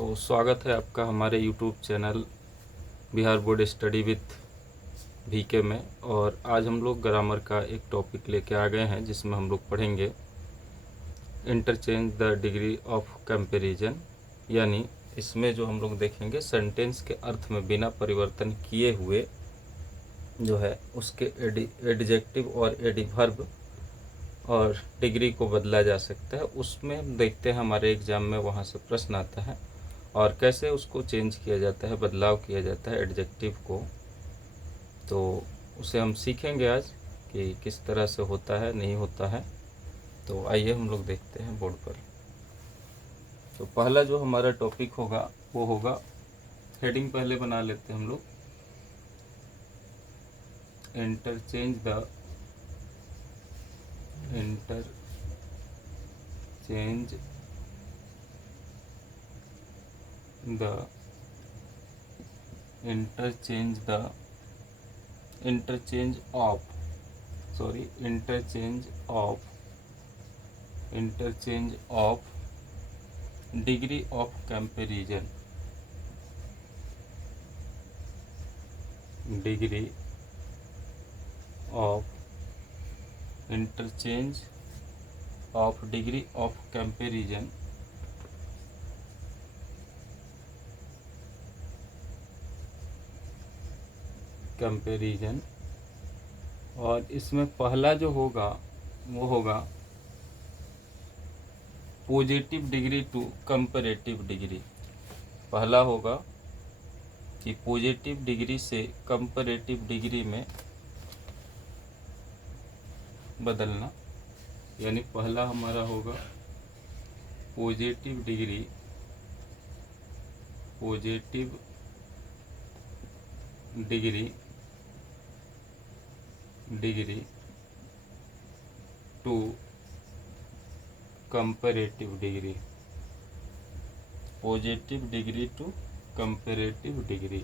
तो स्वागत है आपका हमारे YouTube channel Bihar board study with VK में। और आज हम लोग ग्रामर का एक टॉपिक लेके आ गए हैं जिसमें हम लोग पढ़ेंगे interchange the degree of comparison. यानी इसमें जो हम लोग देखेंगे सेंटेंस के अर्थ में बिना परिवर्तन किए हुए जो है उसके एडजेक्टिव और एडवर्ब और डिग्री को बदला जा सकता है। उसमें हम देखते हैं हमारे एग्ज़ाम में वहाँ से प्रश्न आता है और कैसे उसको चेंज किया जाता है, बदलाव किया जाता है एडजेक्टिव को। तो उसे हम सीखेंगे आज कि किस तरह से होता है, नहीं होता है। तो आइए हम लोग देखते हैं बोर्ड पर। तो पहला जो हमारा टॉपिक होगा वो होगा, हेडिंग पहले बना लेते हैं हम लोग, interchange the interchange of degree of comparison, interchange of degree of comparison और इसमें पहला जो होगा वो होगा positive degree to comparative degree. पहला होगा कि पॉजिटिव डिग्री से कंपैरेटिव डिग्री में बदलना। यानी पहला हमारा होगा positive degree to comparative degree, positive degree to comparative degree,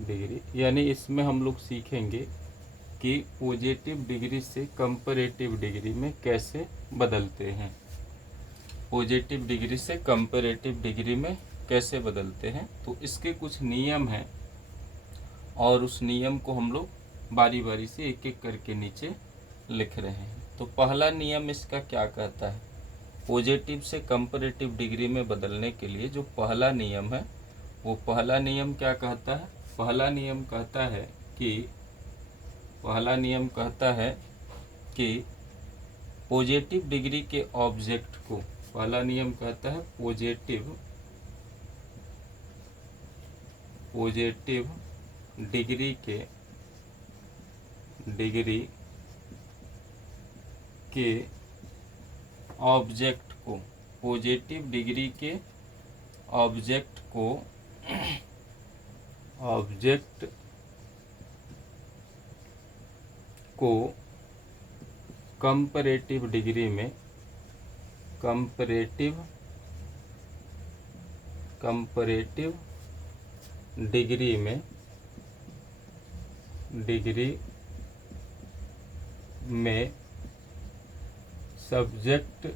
degree. यानी इसमें हम लोग सीखेंगे कि पॉजिटिव डिग्री से कंपैरेटिव डिग्री में कैसे बदलते हैं, पॉजिटिव डिग्री से कंपैरेटिव डिग्री में कैसे बदलते हैं। तो इसके कुछ नियम हैं और उस नियम को हम लोग बारी बारी से एक एक करके नीचे लिख रहे हैं। तो पहला नियम इसका क्या कहता है, पॉजिटिव से कंपैरेटिव डिग्री में बदलने के लिए जो पहला नियम है वो पहला नियम क्या कहता है, पहला नियम कहता है कि पॉजिटिव डिग्री के ऑब्जेक्ट को, पहला नियम कहता है पॉजिटिव डिग्री के ऑब्जेक्ट को, पॉजिटिव डिग्री के ऑब्जेक्ट को कंपैरेटिव डिग्री में सब्जेक्ट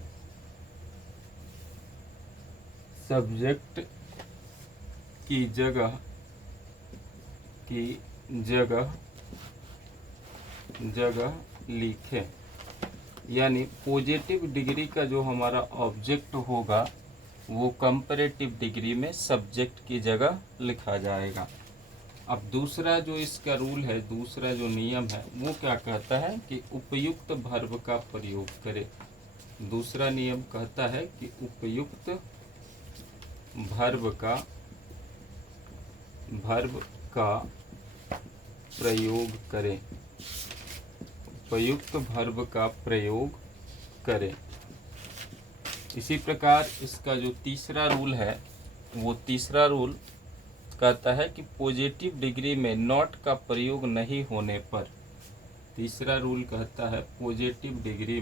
की जगह लिखें। यानी पॉजिटिव डिग्री का जो हमारा ऑब्जेक्ट होगा वो कंपैरेटिव डिग्री में सब्जेक्ट की जगह लिखा जाएगा। अब दूसरा जो इसका रूल है, दूसरा जो नियम है वो क्या कहता है कि उपयुक्त वर्ब का प्रयोग करें। दूसरा नियम कहता है कि उपयुक्त वर्ब का प्रयोग करें, उपयुक्त वर्ब का प्रयोग करें। इसी प्रकार इसका जो तीसरा रूल है वो तीसरा रूल कहता है कि पॉजिटिव डिग्री में नॉट का प्रयोग नहीं होने पर, तीसरा रूल कहता है पॉजिटिव डिग्री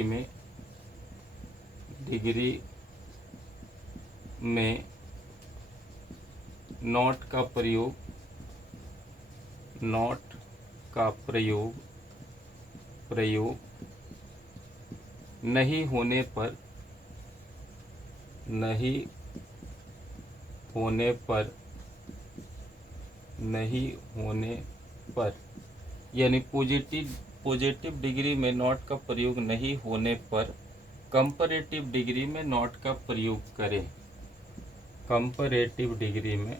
में में नॉट का प्रयोग नहीं होने पर यानी पॉजिटिव डिग्री में नॉट का प्रयोग नहीं होने पर कंपैरेटिव डिग्री में नॉट का प्रयोग करें। कंपैरेटिव डिग्री में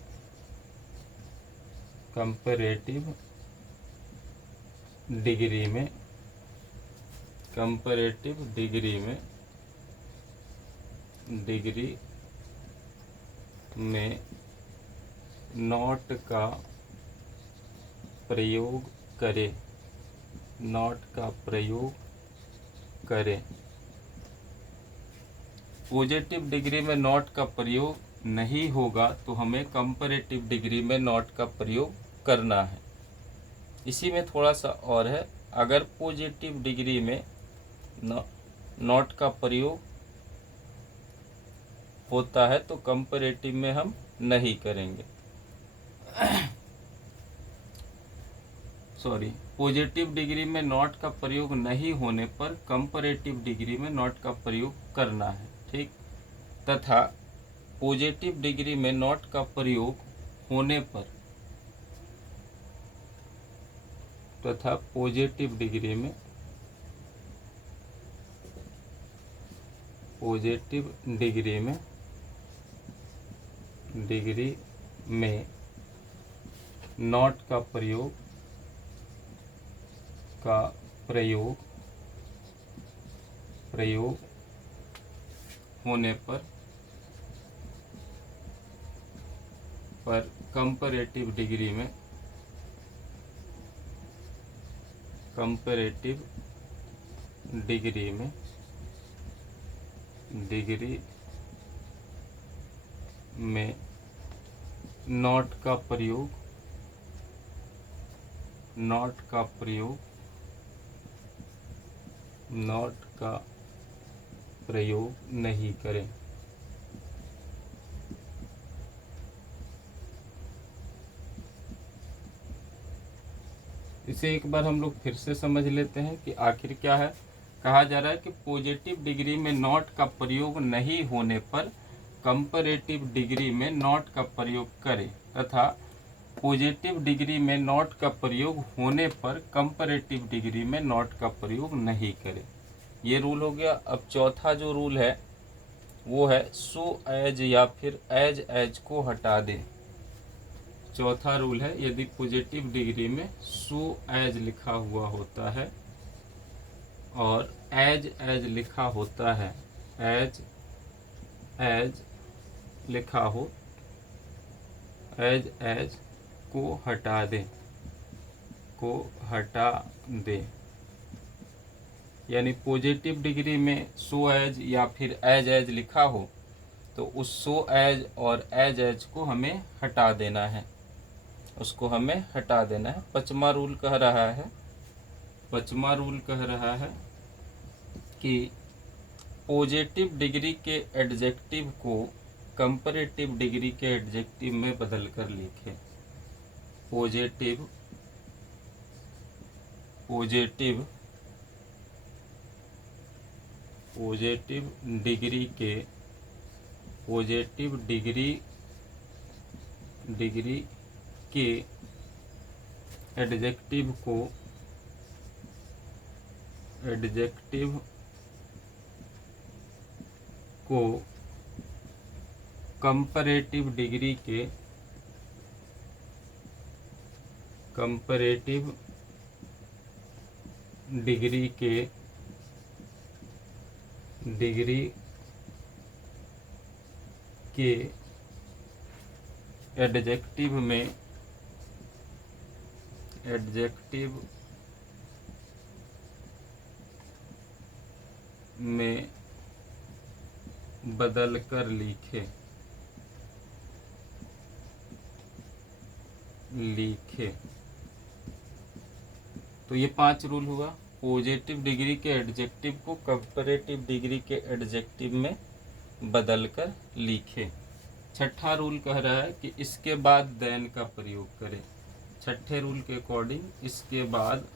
नॉट का प्रयोग करें। पॉजिटिव डिग्री में नॉट का प्रयोग नहीं होगा तो हमें कंपैरेटिव डिग्री में नॉट का प्रयोग करना है। इसी में थोड़ा सा और है, अगर पॉजिटिव डिग्री में नॉट का प्रयोग होता है तो कंपैरेटिव में हम नहीं करेंगे। पॉजिटिव डिग्री में नॉट का प्रयोग नहीं होने पर कंपैरेटिव डिग्री में नॉट का प्रयोग करना है, ठीक। तथा पॉजिटिव डिग्री में नॉट का प्रयोग होने पर पॉजिटिव डिग्री में नॉट का प्रयोग होने पर कंपैरेटिव डिग्री में नॉट का प्रयोग नहीं करें। इसे एक बार हम लोग फिर से समझ लेते हैं कि आखिर क्या है। कहा जा रहा है कि पॉजिटिव डिग्री में नॉट का प्रयोग नहीं होने पर कंपैरेटिव डिग्री में नॉट का प्रयोग करें तथा पॉजिटिव डिग्री में नॉट का प्रयोग होने पर कंपैरेटिव डिग्री में नॉट का प्रयोग नहीं करें। ये रूल हो गया। अब चौथा जो रूल है वो है सो एज या फिर एज को हटा दें। चौथा रूल है, यदि पॉजिटिव डिग्री में सो एज लिखा हुआ होता है और एज लिखा होता है, एज लिखा हो, एज को हटा दें। यानी पॉजिटिव डिग्री में सो एज या फिर एज लिखा हो तो उस सो एज और एज को हमें हटा देना है, उसको हमें हटा देना है। पांचवा रूल कह रहा है कि पॉजिटिव डिग्री के एडजेक्टिव को कंपैरेटिव डिग्री के एडजेक्टिव में बदल कर लिखें। पॉजिटिव डिग्री के एडजेक्टिव को कंपैरेटिव डिग्री के एडजेक्टिव में बदल कर लिखे। तो ये 5 रूल हुआ। पॉजिटिव डिग्री के एडजेक्टिव को कंपैरेटिव डिग्री के एडजेक्टिव में बदल कर लिखे। छठा रूल कह रहा है कि इसके बाद देन का प्रयोग करें। छठे रूल के अकॉर्डिंग इसके बाद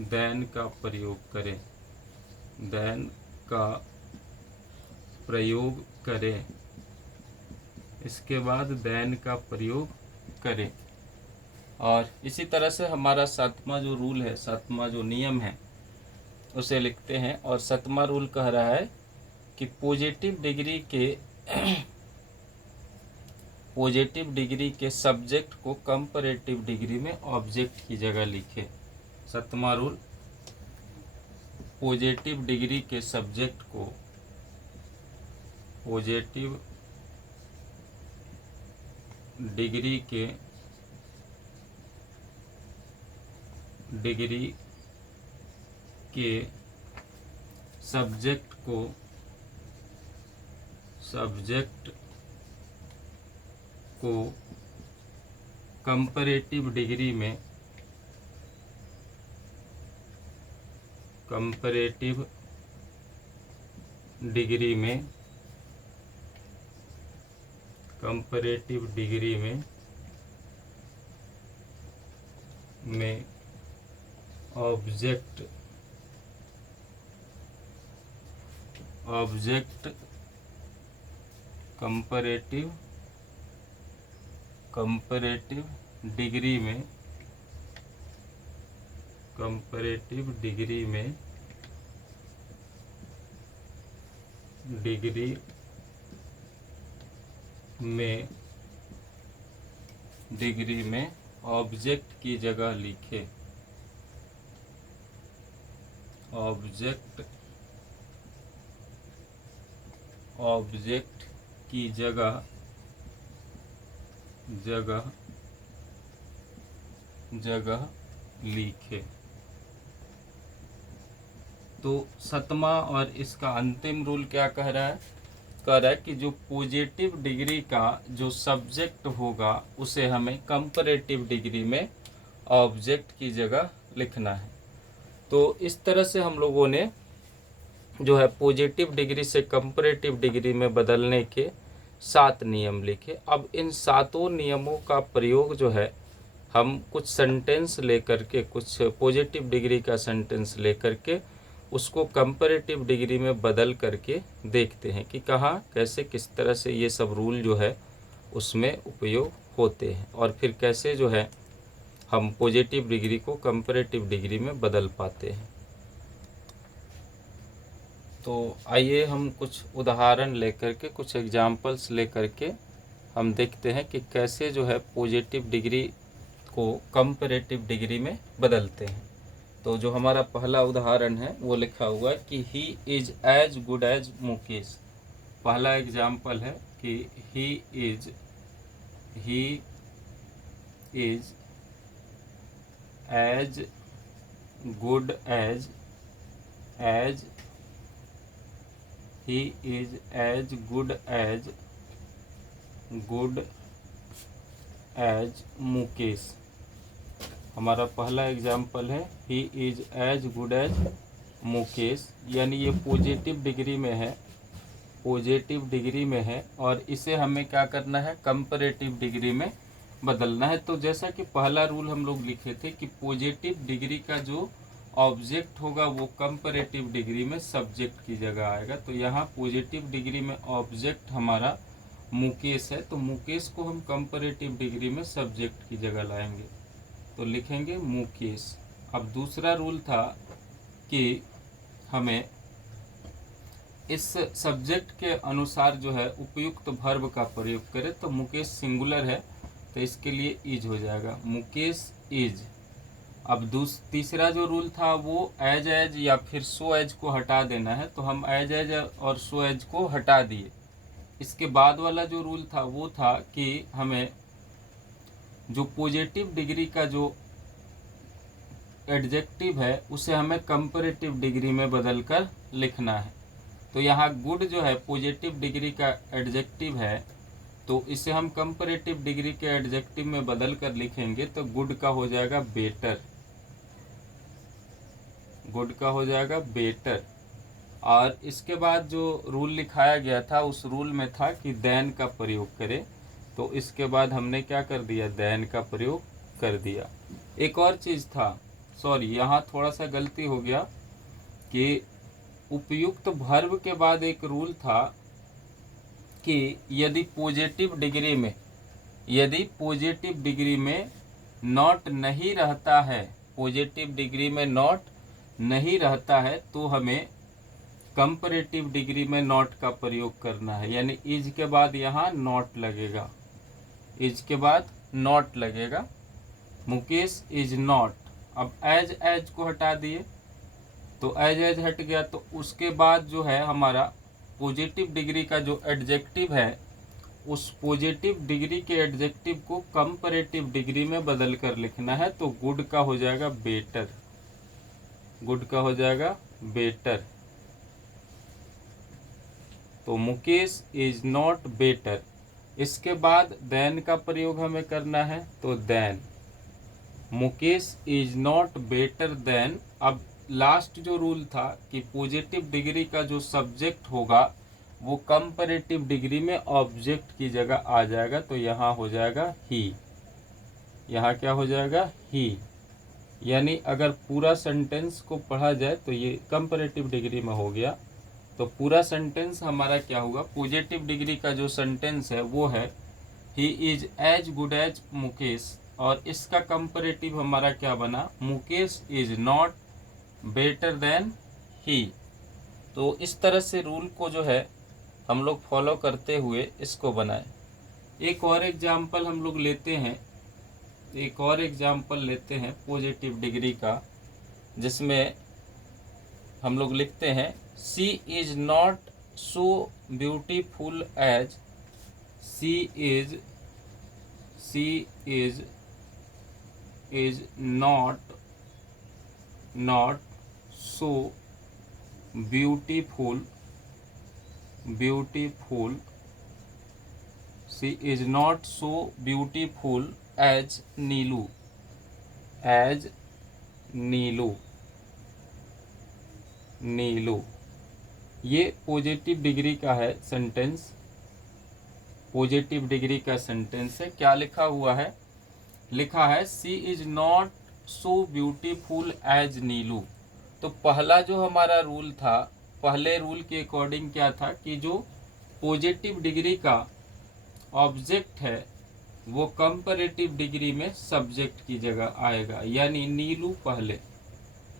देन का प्रयोग करें, देन का प्रयोग करें, इसके बाद देन का प्रयोग करें। और इसी तरह से हमारा सातवां जो रूल है, सातवां जो नियम है उसे लिखते हैं। और सातवां रूल कह रहा है कि पॉजिटिव डिग्री के सब्जेक्ट को कंपैरेटिव डिग्री में ऑब्जेक्ट की जगह लिखे। सातवां रूल, पॉजिटिव डिग्री के सब्जेक्ट को, पॉजिटिव डिग्री के सब्जेक्ट को कंपैरेटिव डिग्री में, कंपैरेटिव डिग्री में ऑब्जेक्ट कंपैरेटिव डिग्री में ऑब्जेक्ट की जगह लिखे, ऑब्जेक्ट की जगह लिखे। तो सतमा और इसका अंतिम रूल क्या कह रहा है? कह रहा है कि जो पॉजिटिव डिग्री का जो सब्जेक्ट होगा उसे हमें कंपैरेटिव डिग्री में ऑब्जेक्ट की जगह लिखना है। तो इस तरह से हम लोगों ने जो है पॉजिटिव डिग्री से कंपैरेटिव डिग्री में बदलने के 7 नियम लिखे। अब इन 7 नियमों का प्रयोग जो है हम कुछ सेंटेंस लेकर के, कुछ पॉजिटिव डिग्री का सेंटेंस लेकर के उसको कंपैरेटिव डिग्री में बदल करके देखते हैं कि कहाँ कैसे किस तरह से ये सब रूल जो है उसमें उपयोग होते हैं और फिर कैसे जो है हम पॉजिटिव डिग्री को कंपैरेटिव डिग्री में बदल पाते हैं। तो आइए हम कुछ उदाहरण लेकर के, कुछ एग्जाम्पल्स लेकर के हम देखते हैं कि कैसे जो है पॉजिटिव डिग्री को कंपैरेटिव डिग्री में बदलते हैं। तो जो हमारा पहला उदाहरण है वो लिखा हुआ है कि he is as good as Mukesh. पहला एग्जाम्पल है कि he is as good as he is as good as Mukesh. हमारा पहला एग्जाम्पल है he is as good as Mukesh, यानी ये पॉजिटिव डिग्री में है, पॉजिटिव डिग्री में है और इसे हमें क्या करना है, कंपैरेटिव डिग्री में बदलना है। तो जैसा कि पहला रूल हम लोग लिखे थे कि पॉजिटिव डिग्री का जो ऑब्जेक्ट होगा वो कंपैरेटिव डिग्री में सब्जेक्ट की जगह आएगा। तो यहाँ पॉजिटिव डिग्री में ऑब्जेक्ट हमारा मुकेश है, तो मुकेश को हम कंपैरेटिव डिग्री में सब्जेक्ट की जगह लाएंगे, तो लिखेंगे मुकेश। अब दूसरा रूल था कि हमें इस सब्जेक्ट के अनुसार जो है उपयुक्त वर्ब का प्रयोग करें। तो मुकेश सिंगुलर है तो इसके लिए इज हो जाएगा, मुकेश इज। अब तीसरा जो रूल था वो एज या फिर सो एज को हटा देना है, तो हम एज और सो एज को हटा दिए। इसके बाद वाला जो रूल था वो था कि हमें जो पॉजिटिव डिग्री का जो एडजेक्टिव है उसे हमें कंपैरेटिव डिग्री में बदलकर लिखना है। तो यहाँ गुड जो है पॉजिटिव डिग्री का एडजेक्टिव है, तो इसे हम कंपैरेटिव डिग्री के एडजेक्टिव में बदल कर लिखेंगे तो गुड का हो जाएगा बेटर, गुड का हो जाएगा बेटर। और इसके बाद जो रूल लिखाया गया था उस रूल में था कि देन का प्रयोग करें, तो इसके बाद हमने क्या कर दिया, देन का प्रयोग कर दिया। एक और चीज़ था, सॉरी यहाँ थोड़ा सा गलती हो गया कि उपयुक्त वर्ब के बाद एक रूल था कि यदि पॉजिटिव डिग्री में नॉट नहीं रहता है, पॉजिटिव डिग्री में नॉट नहीं रहता है, तो हमें कंपैरेटिव डिग्री में नॉट का प्रयोग करना है। यानी इज के बाद यहाँ नॉट लगेगा, इज के बाद नॉट लगेगा। मुकेश इज नॉट, अब एज को हटा दिए तो एज हट गया, तो उसके बाद जो है हमारा पॉजिटिव डिग्री का जो एडजेक्टिव है, उस पॉजिटिव डिग्री के एडजेक्टिव को कंपैरेटिव डिग्री में बदल कर लिखना है। तो गुड का हो जाएगा बेटर, गुड का हो जाएगा बेटर। तो मुकेश इज नॉट बेटर। इसके बाद देन का प्रयोग हमें करना है, तो then Mukesh is not better than. अब लास्ट जो रूल था कि पॉजिटिव डिग्री का जो सब्जेक्ट होगा वो कंपैरेटिव डिग्री में ऑब्जेक्ट की जगह आ जाएगा, तो यहाँ हो जाएगा ही, यहाँ क्या हो जाएगा, ही। यानी अगर पूरा सेंटेंस को पढ़ा जाए तो ये कंपैरेटिव डिग्री में हो गया। तो पूरा सेंटेंस हमारा क्या होगा, पॉजिटिव डिग्री का जो सेंटेंस है वो है he is as good as Mukesh, और इसका कंपैरेटिव हमारा क्या बना, Mukesh is not better than he. तो इस तरह से रूल को जो है हम लोग फॉलो करते हुए इसको बनाए। एक और एग्जाम्पल हम लोग लेते हैं, एक और एग्जाम्पल लेते हैं पॉजिटिव डिग्री का, जिसमें हम लोग लिखते हैं she is not so beautiful as, she is not so beautiful, she is not so beautiful as Neelu, Neelu. ये पॉजिटिव डिग्री का है सेंटेंस, पॉजिटिव डिग्री का सेंटेंस है। क्या लिखा हुआ है, लिखा है she is not so beautiful as Neelu. तो पहला जो हमारा रूल था, पहले रूल के अकॉर्डिंग क्या था कि जो पॉजिटिव डिग्री का ऑब्जेक्ट है वो कंपैरेटिव डिग्री में सब्जेक्ट की जगह आएगा। यानी नीलू, पहले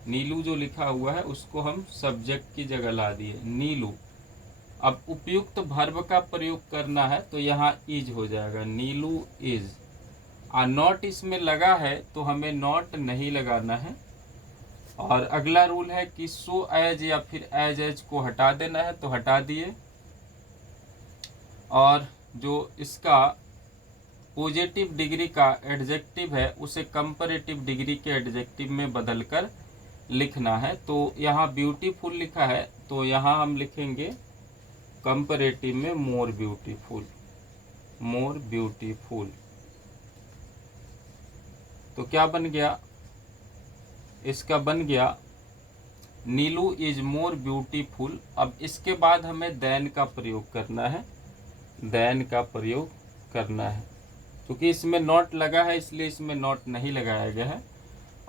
नीलू जो लिखा हुआ है उसको हम सब्जेक्ट की जगह ला दिए, नीलू। अब उपयुक्त वर्ब का प्रयोग करना है तो यहाँ इज हो जाएगा, नीलू इज। नॉट इसमें लगा है तो हमें नॉट नहीं लगाना है। और अगला रूल है कि सो एज या फिर एज को हटा देना है, तो हटा दिए। और जो इसका पॉजिटिव डिग्री का एडजेक्टिव है उसे कंपैरेटिव डिग्री के एडजेक्टिव में बदलकर लिखना है। तो यहाँ ब्यूटीफुल लिखा है तो यहाँ हम लिखेंगे कंपैरेटिव में मोर ब्यूटीफुल, मोर ब्यूटीफुल। तो क्या बन गया, इसका बन गया नीलू इज मोर ब्यूटीफुल। अब इसके बाद हमें देन का प्रयोग करना है, देन का प्रयोग करना है। क्योंकि इसमें नॉट लगा है इसलिए इसमें नॉट नहीं लगाया गया है।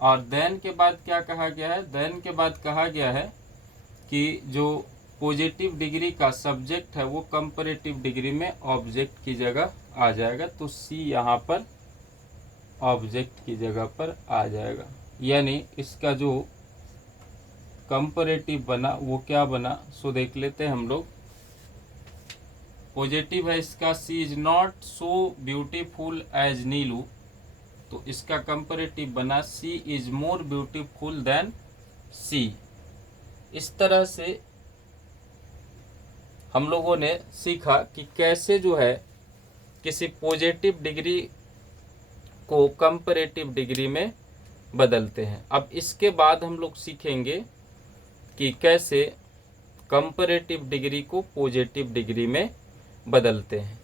और देन के बाद क्या कहा गया है, देन के बाद कहा गया है कि जो पॉजिटिव डिग्री का सब्जेक्ट है वो कंपैरेटिव डिग्री में ऑब्जेक्ट की जगह आ जाएगा। तो सी यहाँ पर ऑब्जेक्ट की जगह पर आ जाएगा। यानी इसका जो कंपैरेटिव बना वो क्या बना, सो देख लेते हैं हम लोग। पॉजिटिव है इसका she is not so beautiful as Neelu, तो इसका कंपैरेटिव बना she is more beautiful than she. इस तरह से हम लोगों ने सीखा कि कैसे जो है किसी पॉजिटिव डिग्री को कंपैरेटिव डिग्री में बदलते हैं। अब इसके बाद हम लोग सीखेंगे कि कैसे कंपैरेटिव डिग्री को पॉजिटिव डिग्री में बदलते हैं।